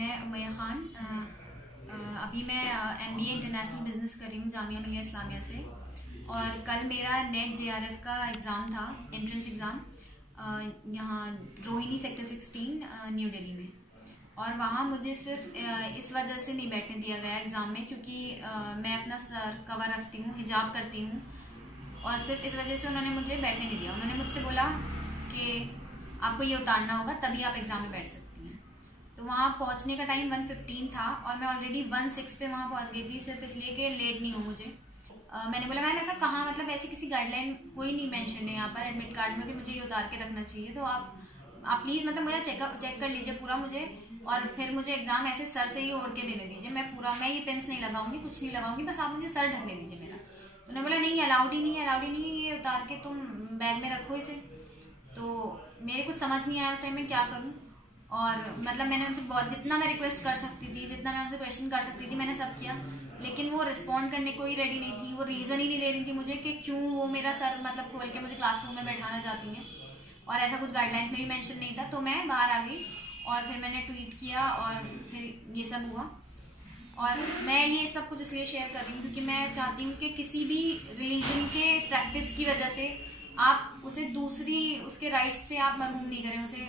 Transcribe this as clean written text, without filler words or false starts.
मैं उमैया ख़ान। अभी मैं MBA इंटरनेशनल बिज़नेस कर रही हूँ जामिया मिलिया इस्लामिया से। और कल मेरा नेट JRF का एग्ज़ाम था, एंट्रेंस एग्ज़ाम, यहाँ रोहिणी सेक्टर 16 न्यू दिल्ली में। और वहाँ मुझे सिर्फ इस वजह से नहीं बैठने दिया गया एग्ज़ाम में क्योंकि मैं अपना सर कवर रखती हूँ, हिजाब करती हूँ, और सिर्फ इस वजह से उन्होंने मुझे बैठने नहीं दिया। उन्होंने मुझसे बोला कि आपको ये उतारना होगा तभी आप एग्ज़ाम में बैठ सकती हैं। तो वहाँ पहुँचने का टाइम 1:15 था और मैं ऑलरेडी 1:06 पे वहाँ पहुँच गई थी, सिर्फ इसलिए कि लेट नहीं हो मुझे। मैंने बोला मैम ऐसा कहाँ, मतलब ऐसी किसी गाइडलाइन कोई नहीं मेंशन है यहाँ पर एडमिट कार्ड में कि मुझे ये उतार के रखना चाहिए, तो आप प्लीज़ मतलब मुझे चेक कर लीजिए पूरा मुझे, और फिर मुझे एग्ज़ाम ऐसे सर से ही ओढ़ के देने दीजिए। मैं ये पेंस नहीं लगाऊंगी, कुछ नहीं लगाऊंगी, बस आप मुझे सर ढकने दीजिए मेरा। तो उन्होंने बोला नहीं, अलाउड ही नहीं है, ये उतार के तुम बैग में रखो इसे। तो मेरे कुछ समझ नहीं आया उस टाइम में क्या करूँ। और मतलब मैंने उनसे बहुत, जितना मैं रिक्वेस्ट कर सकती थी, जितना मैं उनसे क्वेश्चन कर सकती थी, मैंने सब किया, लेकिन वो रिस्पॉन्ड करने को ही रेडी नहीं थी। वो रीज़न ही नहीं दे रही थी मुझे कि क्यों वो मेरा सर मतलब खोल के मुझे क्लासरूम में बैठाना चाहती हैं, और ऐसा कुछ गाइडलाइंस में भी मेंशन नहीं था। तो मैं बाहर आ गई और फिर मैंने ट्वीट किया और फिर ये सब हुआ। और मैं ये सब कुछ इसलिए शेयर कर रही हूँ क्योंकि मैं चाहती हूँ कि किसी भी रिलीजन के प्रैक्टिस की वजह से आप उसे दूसरी उसके राइट्स से आप महरूम नहीं करें, उसे